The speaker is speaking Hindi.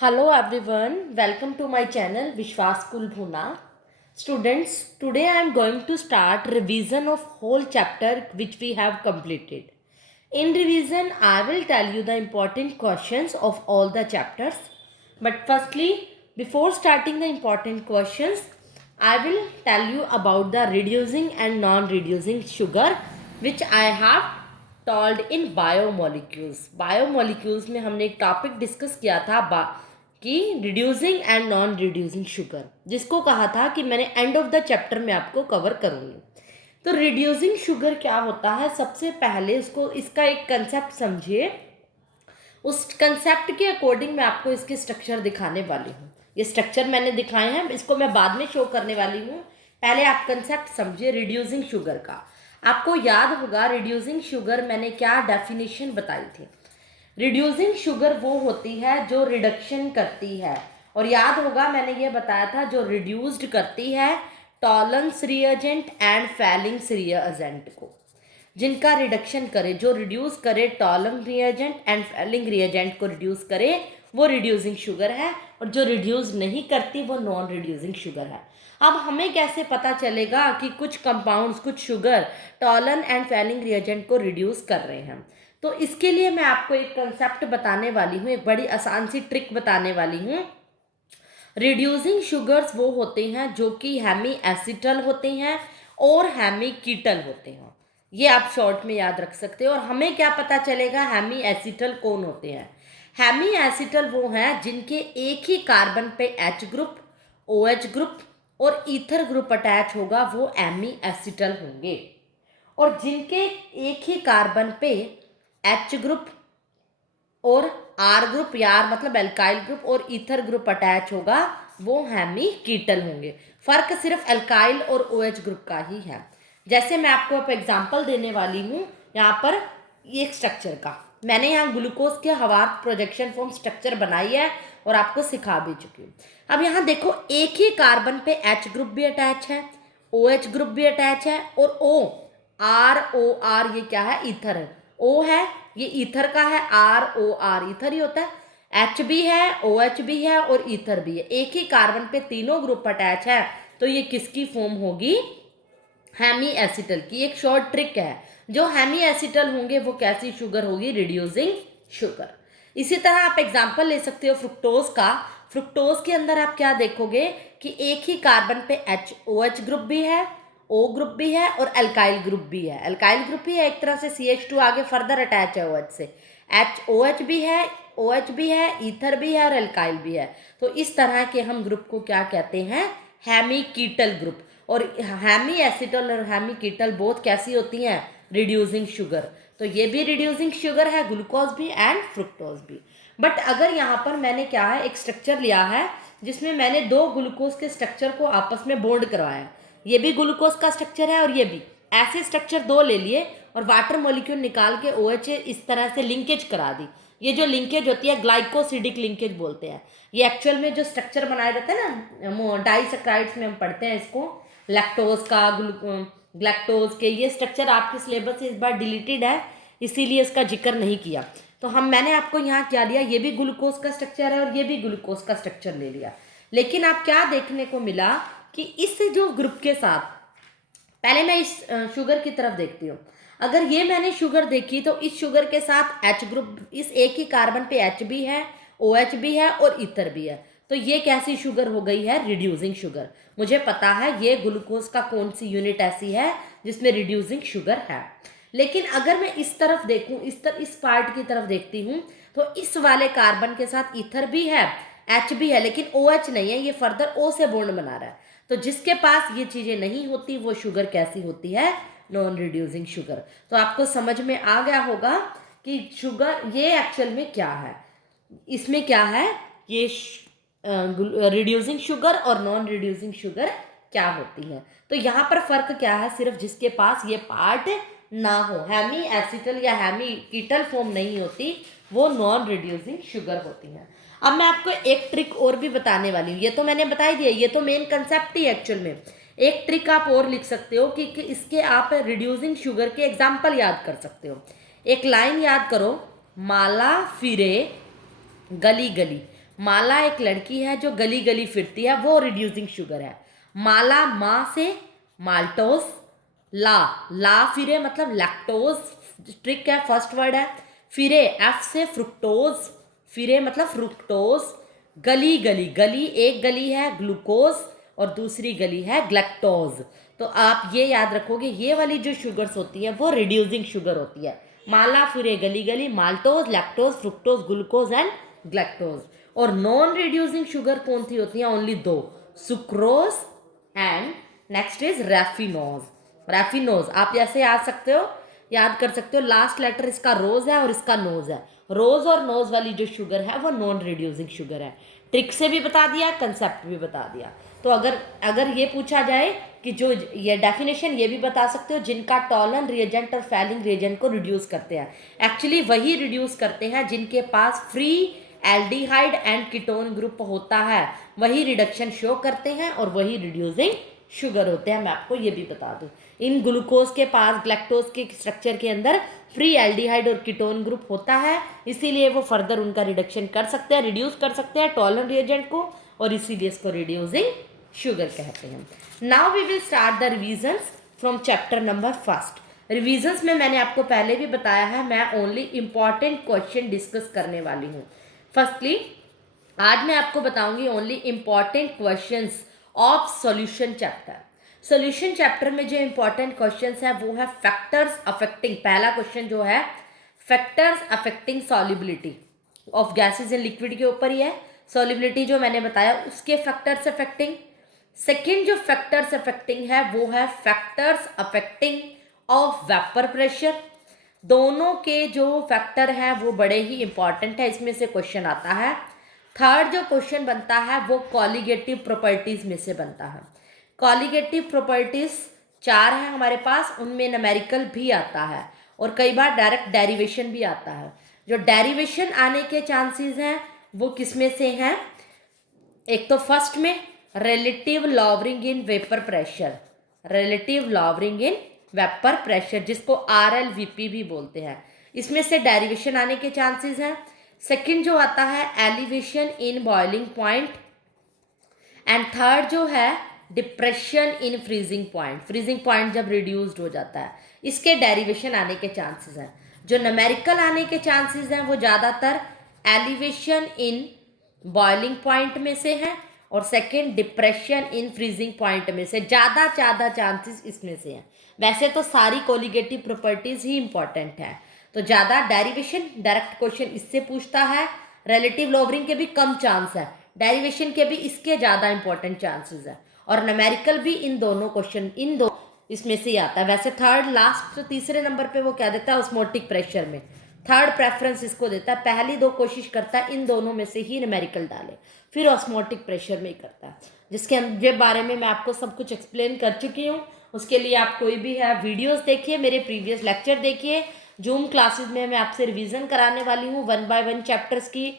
Hello everyone, welcome to my channel Vishwas Kulbhuna. Students, today I am going to start revision of whole chapter which we have completed. In revision, I will tell you the important questions of all the chapters. But firstly, before starting the important questions, I will tell you about the reducing and non-reducing sugar which I have told in biomolecules. Biomolecules में हमने एक टॉपिक डिस्कस किया था कि reducing and non reducing sugar, जिसको कहा था कि मैंने एंड ऑफ द चैप्टर में आपको कवर करूँगी. तो रिड्यूसिंग शुगर क्या होता है, सबसे पहले उसको इसका एक कंसेप्ट समझिए. उस कंसेप्ट के अकॉर्डिंग मैं आपको इसके स्ट्रक्चर दिखाने वाली हूँ. ये स्ट्रक्चर मैंने दिखाए हैं, इसको मैं बाद में शो करने वाली हूँ. पहले आप कंसेप्ट समझिए रिड्यूसिंग शुगर का. आपको याद होगा रिड्यूसिंग शुगर मैंने क्या डेफिनेशन बताई थी. रिड्यूसिंग शुगर वो होती है जो रिडक्शन करती है, और याद होगा मैंने ये बताया था जो रिड्यूस्ड करती है tolerance reagent and feelings reagent को, जिनका रिडक्शन करे, जो रिड्यूस करे tolerance reagent and falling reagent को रिड्यूस करे, वो रिड्यूसिंग शुगर है. और जो रिड्यूस नहीं करती वो नॉन रिड्यूसिंग शुगर है. अब हमें कैसे पता चलेगा कि कुछ कंपाउंड्स, कुछ sugar tolerance and falling reagent को रिड्यूस कर रहे हैं? तो इसके लिए मैं आपको एक कंसेप्ट बताने वाली हूँ, एक बड़ी आसान सी ट्रिक बताने वाली हूँ. रिड्यूसिंग शुगर्स वो होते हैं जो कि हेमी एसिटल होते हैं और हेमी कीटल होते हैं. ये आप शॉर्ट में याद रख सकते हो. और हमें क्या पता चलेगा हेमी एसिटल कौन होते हैं? हेमी एसिटल वो हैं जिनके एक ही कार्बन पे H ग्रुप, OH ग्रुप और ईथर ग्रुप अटैच होगा, वो हेमी एसिटल होंगे. और जिनके एक ही कार्बन पे H ग्रुप और R ग्रुप, यार मतलब एल्काइल ग्रुप, और ईथर ग्रुप अटैच होगा, वो हेमी कीटल होंगे. फर्क सिर्फ एल्काइल और OH ग्रुप का ही है. जैसे मैं आपको अब एग्जांपल देने वाली हूँ यहाँ पर एक स्ट्रक्चर का. मैंने यहाँ ग्लूकोज के हवार्थ प्रोजेक्शन फॉर्म स्ट्रक्चर बनाई है और आपको सिखा भी चुकी हूँ. अब यहाँ देखो एक ही कार्बन पे H ग्रुप भी अटैच है, OH ग्रुप भी अटैच है, और ROR ये क्या है? ईथर है. O है, ये ईथर का है. ROR ईथर ही होता है. H भी है, OH भी है और ईथर भी है. एक ही कार्बन पे तीनों ग्रुप अटैच है, तो ये किसकी फॉर्म होगी? हेमी एसिटल की. एक शॉर्ट ट्रिक है, जो हेमी एसिटल होंगे वो कैसी शुगर होगी? Reducing sugar. इसी तरह आप एग्जांपल ले सकते हो फ्रुक्टोज का. फ्रुक्टोज के अंदर आप क्या देखोगे कि एक ही कार्बन पे OH ग्रुप भी है, O ग्रुप भी है और एल्काइल ग्रुप भी है. एल्काइल ग्रुप ही है एक तरह से, CH2 आगे फर्दर अटैच है OH से. OH भी है, OH भी है, ईथर भी है और एल्काइल भी है. तो इस तरह के हम ग्रुप को क्या कहते हैं? Hemy कीटल group. और हेमी एसिटल और हेमी कीटल बोथ कैसी होती हैं? Reducing sugar. तो ये भी रिड्यूसिंग शुगर है, ग्लूकोज भी एंड फ्रुक्टोज भी. बट अगर यहाँ पर मैंने क्या है, एक स्ट्रक्चर लिया है जिसमें मैंने दो ग्लूकोज के स्ट्रक्चर को आपस में बॉन्ड करवाया. ये भी ग्लूकोज का स्ट्रक्चर है और ये भी. ऐसे स्ट्रक्चर दो ले लिए और वाटर मॉलिक्यूल निकाल के OH इस तरह से लिंकेज करा दी. ये जो लिंकेज होती है ग्लाइकोसिडिक लिंकेज बोलते हैं. ये एक्चुअल में जो स्ट्रक्चर बनाया जाता है ना, डाइसैकाराइड्स में हम पढ़ते हैं इसको, लैक्टोज का, ग्लैक्टोज के, ये स्ट्रक्चर आपके सिलेबस से इस बार डिलीटेड है, इसीलिए इसका जिक्र नहीं किया. तो मैंने आपको यहाँ क्या लिया, ये भी ग्लूकोज का स्ट्रक्चर है और ये भी ग्लूकोज का स्ट्रक्चर ले लिया. लेकिन आप क्या देखने को मिला कि इस जो ग्रुप के साथ, पहले मैं इस शुगर की तरफ देखती हूँ. अगर ये मैंने शुगर देखी तो इस शुगर के साथ H ग्रुप, इस एक ही कार्बन पे H भी है, OH भी है और ईथर भी है. तो ये कैसी शुगर हो गई है? Reducing sugar. मुझे पता है ये ग्लूकोज का कौन सी यूनिट ऐसी है जिसमें रिड्यूसिंग शुगर है. लेकिन अगर मैं इस तरफ देखूं, इस पार्ट की तरफ देखती हूँ, तो इस वाले कार्बन के साथ ईथर भी है, H भी है, लेकिन OH नहीं है, ये फर्दर O से बॉन्ड बना रहा है. तो जिसके पास ये चीज़ें नहीं होती वो शुगर कैसी होती है? Non reducing sugar. तो आपको समझ में आ गया होगा कि शुगर ये एक्चुअल में क्या है, इसमें क्या है, ये रिड्यूसिंग शुगर और नॉन रिड्यूसिंग शुगर क्या होती है. तो यहाँ पर फर्क क्या है? सिर्फ जिसके पास ये पार्ट ना हो, हेमी एसिटल या हेमी कीटल फॉर्म नहीं होती, वो नॉन रिड्यूसिंग शुगर होती है. अब मैं आपको एक ट्रिक और भी बताने वाली हूँ. ये तो मैंने बता ही दिया, ये तो मेन कंसेप्ट ही एक्चुअल में. एक ट्रिक आप और लिख सकते हो कि इसके आप रिड्यूसिंग शुगर के एग्जाम्पल याद कर सकते हो. एक लाइन याद करो, माला फिरे गली गली. माला एक लड़की है जो गली गली फिरती है, वो रिड्यूसिंग शुगर है। माला माँ से माल्टोज, ला फिरे मतलब लैक्टोज, ट्रिक है, फर्स्ट वर्ड है। फिरे एफ से फ्रुक्टोज, फिरे मतलब फ्रुक्टोज। गली गली, गली एक गली है ग्लूकोज और दूसरी गली है ग्लैक्टोज। तो आप ये याद रखोगे, ये वाली जो शुगर्स होती है वो रिड्यूसिंग शुगर होती है। माला फिरे गली गली, maltose, lactose, fructose, glucose and galactose. और नॉन रिड्यूसिंग शुगर कौन सी होती है? ओनली दो, sucrose and next is raffinose. Raffinose आप ऐसे याद कर सकते हो, लास्ट लेटर इसका रोज है और इसका नोज है। रोज और नोज वाली जो शुगर है वो नॉन रिड्यूसिंग शुगर है। ट्रिक से भी बता दिया, कंसेप्ट भी बता दिया। तो अगर ये पूछा जाए कि जो ये डेफिनेशन, ये भी बता सकते हो, जिनका टॉलन रिएजेंट और फैलिंग रिएजेंट को रिड्यूस करते हैं। एक्चुअली वही रिड्यूस करते हैं जिनके पास free aldehyde and ketone group होता है, वही रिडक्शन शो करते हैं और वही रिड्यूसिंग शुगर होते हैं। मैं आपको ये भी बता दूं, इन ग्लूकोज के पास ग्लैक्टोज के स्ट्रक्चर के अंदर फ्री एल्डिहाइड और कीटोन ग्रुप होता है, इसीलिए वो फर्दर उनका रिडक्शन कर सकते हैं, रिड्यूस कर सकते हैं टॉलरेंट रिएजेंट को, और इसीलिए इसको रिड्यूसिंग शुगर कहते हैं। Now we will start the revisions from chapter number first. Revisions में मैंने आपको पहले भी बताया है, मैं ओनली इंपॉर्टेंट क्वेश्चन डिस्कस करने वाली हूँ। फर्स्टली आज मैं आपको बताऊंगी only important questions of solution chapter. Solution chapter में जो इंपॉर्टेंट क्वेश्चंस है वो है फैक्टर्स अफेक्टिंग, पहला क्वेश्चन जो है factors affecting solubility of gases and liquid के ऊपर ही है। सॉल्युबिलिटी जो मैंने बताया उसके फैक्टर्स अफेक्टिंग। सेकेंड जो फैक्टर्स अफेक्टिंग है वो है factors affecting of vapour pressure. दोनों के जो फैक्टर हैं वो बड़े ही इंपॉर्टेंट है, इसमें से क्वेश्चन आता है। थर्ड जो क्वेश्चन बनता है वो कॉलिगेटिव प्रॉपर्टीज में से बनता है। कॉलिगेटिव प्रॉपर्टीज 4 है हमारे पास, उनमें न्यूमेरिकल भी आता है और कई बार डायरेक्ट डेरिवेशन भी आता है। जो डेरिवेशन आने के चांसेस हैं वो किसमें से हैं? एक तो फर्स्ट में relative lowering in vapour pressure, relative lowering in vapour pressure जिसको RLVP भी बोलते हैं, इसमें से डेरिवेशन आने के चांसेस हैं। सेकंड जो आता है elevation in boiling point, and third जो है depression in freezing point, freezing point जब रिड्यूस्ड हो जाता है, इसके डेरिवेशन आने के चांसेस हैं। जो न्यूमेरिकल आने के चांसेस हैं वो ज़्यादातर एलिवेशन इन बॉइलिंग पॉइंट में से हैं और second depression in freezing point में से, ज़्यादा चांसेस इसमें से हैं। वैसे तो सारी कोलिगेटिव प्रॉपर्टीज ही इंपॉर्टेंट है, तो ज़्यादा डेरिवेशन डायरेक्ट क्वेश्चन इससे पूछता है, रिलेटिव लॉवरिंग के भी कम चांस है, डेरिवेशन के भी इसके ज़्यादा इंपॉर्टेंट चांसेस है, और न्यूमेरिकल भी इन दोनों क्वेश्चन इसमें से ही आता है। वैसे थर्ड लास्ट तीसरे नंबर पे वो क्या देता है? ऑस्मोटिक प्रेशर में थर्ड प्रेफरेंस इसको देता है, पहली दो कोशिश करता है इन दोनों में से ही न्यूमेरिकल डाले, फिर ऑस्मोटिक प्रेशर में ही करता है, जिसके बारे में मैं आपको सब कुछ एक्सप्लेन कर चुकी हूँ। उसके लिए आप कोई भी है वीडियोस देखिए, मेरे प्रीवियस लेक्चर देखिए। जूम क्लासेस में मैं आपसे रिवीजन कराने वाली हूँ 1 by 1 चैप्टर्स की,